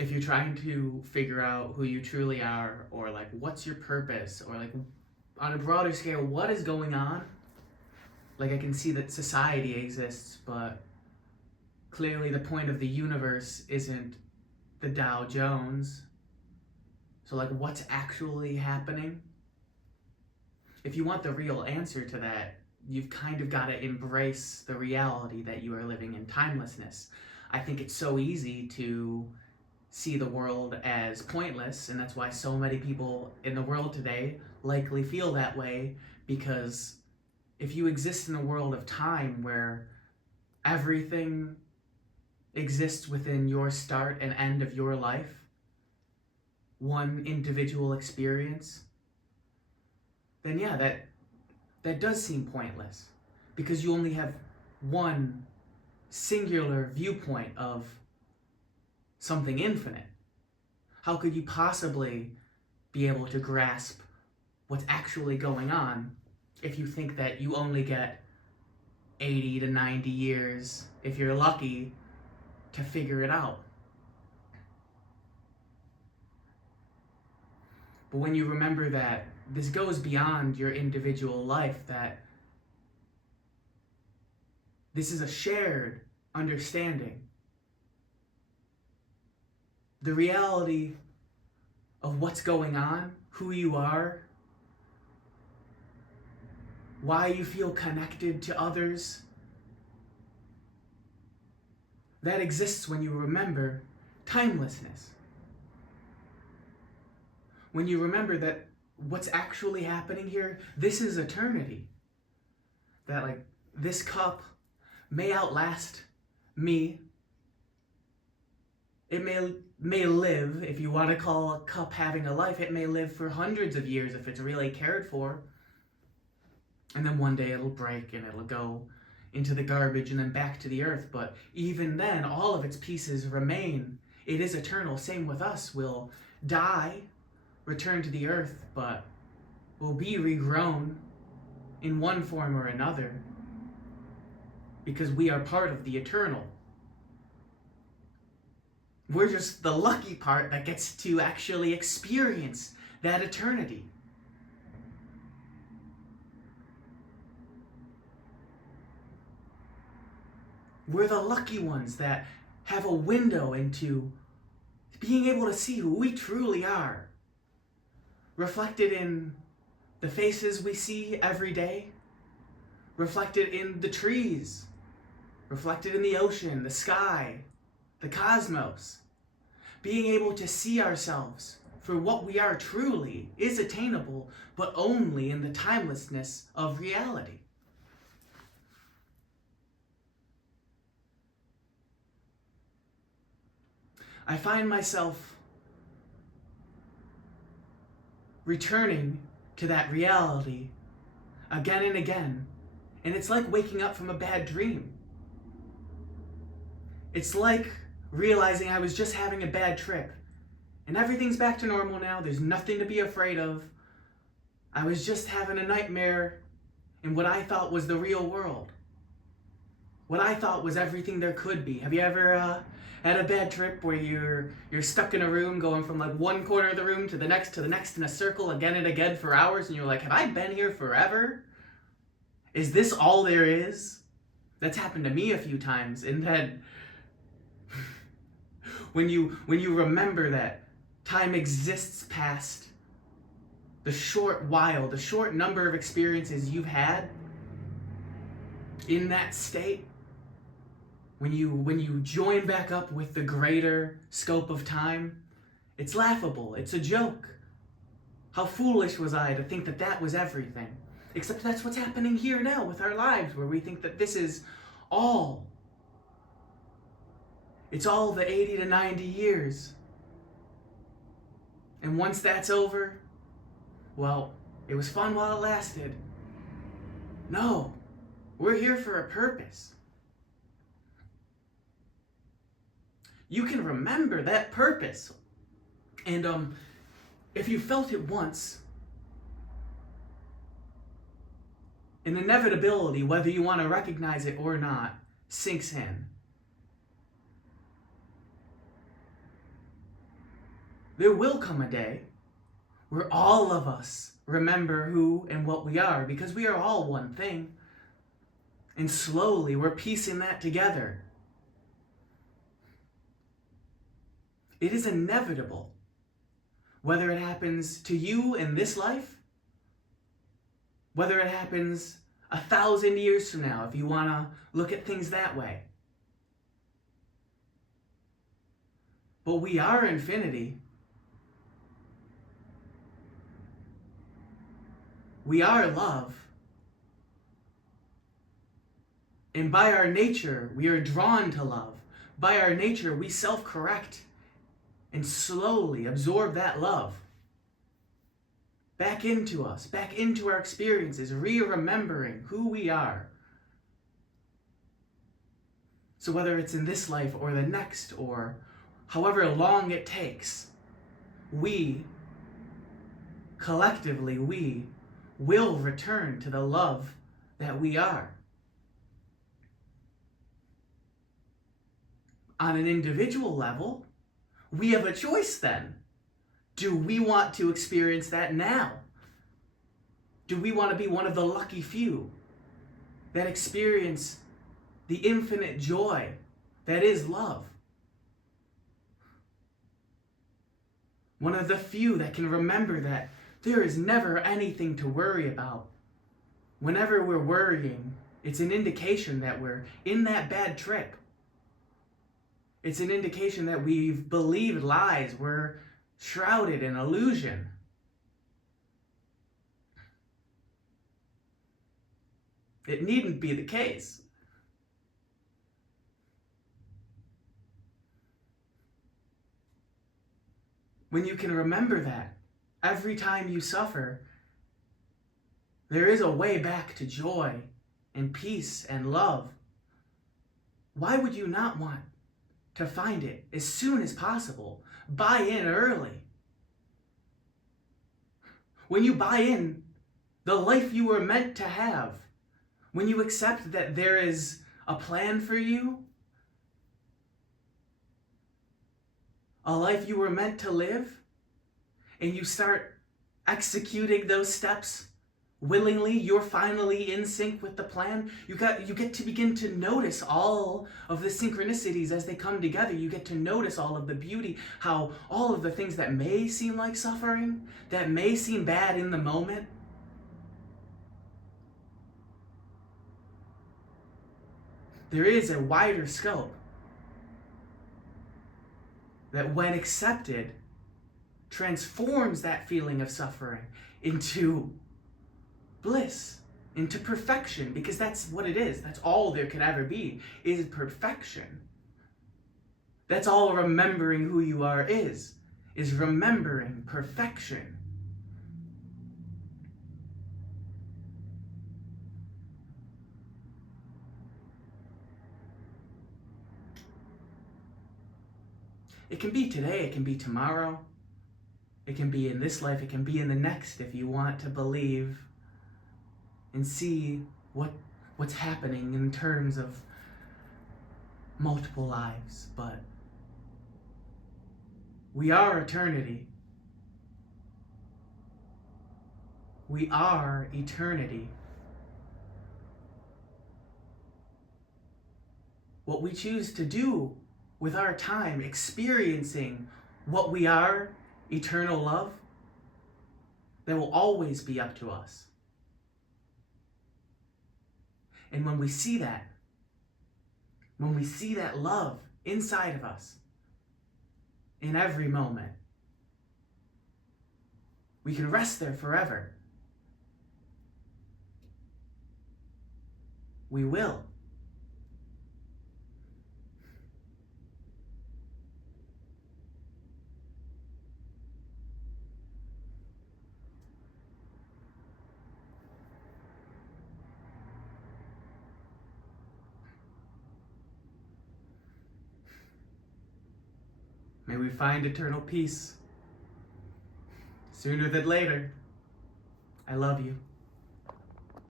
if you're trying to figure out who you truly are, or like what's your purpose, or like on a broader scale, what is going on? Like I can see that society exists, but clearly the point of the universe isn't the Dow Jones. So like what's actually happening? If you want the real answer to that, you've kind of got to embrace the reality that you are living in timelessness. I think it's so easy to see the world as pointless, and that's why so many people in the world today likely feel that way, because if you exist in a world of time where everything exists within your start and end of your life, one individual experience, then yeah, that does seem pointless, because you only have one singular viewpoint of something infinite. How could you possibly be able to grasp what's actually going on if you think that you only get 80 to 90 years, if you're lucky, to figure it out? But when you remember that this goes beyond your individual life, that this is a shared understanding, the reality of what's going on, who you are, why you feel connected to others, that exists when you remember timelessness. When you remember that what's actually happening here, this is eternity. That like this cup may outlast me. It may live, if you want to call a cup having a life, it may live for hundreds of years if it's really cared for. And then one day it'll break and it'll go into the garbage and then back to the earth. But even then, all of its pieces remain. It is eternal. Same with us. We'll die, return to the earth, but we'll be regrown in one form or another, because we are part of the eternal. We're just the lucky part that gets to actually experience that eternity. We're the lucky ones that have a window into being able to see who we truly are, reflected in the faces we see every day, reflected in the trees, reflected in the ocean, the sky, the cosmos. Being able to see ourselves for what we are truly is attainable, but only in the timelessness of reality. I find myself returning to that reality again and again, and it's like waking up from a bad dream. It's like realizing I was just having a bad trip, and everything's back to normal now. There's nothing to be afraid of. I was just having a nightmare in what I thought was the real world. What I thought was everything there could be. Have you ever had a bad trip where you're stuck in a room going from like one corner of the room to the next in a circle again and again for hours, and you're like, have I been here forever? Is this all there is? That's happened to me a few times. And then when you remember that time exists past the short number of experiences you've had in that state, when you join back up with the greater scope of time, it's laughable. It's a joke. How foolish was I to think that that was everything? Except that's what's happening here now with our lives, where we think that this is all. It's all the 80 to 90 years. And once that's over, well, it was fun while it lasted. No, we're here for a purpose. You can remember that purpose. And if you felt it once, an inevitability, whether you want to recognize it or not, sinks in. there will come a day where all of us remember who and what we are, because we are all one thing. And slowly we're piecing that together. It is inevitable, whether it happens to you in this life, whether it happens 1,000 years from now, if you want to look at things that way. But we are infinity. We are love. And by our nature, we are drawn to love. By our nature, we self-correct and slowly absorb that love back into us, back into our experiences, re-remembering who we are. So whether it's in this life or the next, or however long it takes, we, collectively, we will return to the love that we are. On an individual level, we have a choice then. Do we want to experience that now? Do we want to be one of the lucky few that experience the infinite joy that is love? One of the few that can remember that there is never anything to worry about. Whenever we're worrying, it's an indication that we're in that bad trip. It's an indication that we've believed lies. We're shrouded in illusion. It needn't be the case. When you can remember that, every time you suffer, there is a way back to joy and peace and love. Why would you not want to find it as soon as possible? Buy in early. When you buy in the life you were meant to have, when you accept that there is a plan for you, a life you were meant to live, and you start executing those steps willingly, you're finally in sync with the plan. You get to begin to notice all of the synchronicities as they come together. You get to notice all of the beauty, how all of the things that may seem like suffering, that may seem bad in the moment, there is a wider scope that, when accepted, transforms that feeling of suffering into bliss, into perfection, because that's what it is. That's all there could ever be, is perfection. That's all remembering who you are is remembering perfection. It can be today, it can be tomorrow, it can be in this life, it can be in the next, if you want to believe and see what's happening in terms of multiple lives. But we are eternity. We are eternity. What we choose to do with our time experiencing what we are, eternal love, that will always be up to us. And when we see that love inside of us, in every moment, we can rest there forever. We will. May we find eternal peace sooner than later. I love you.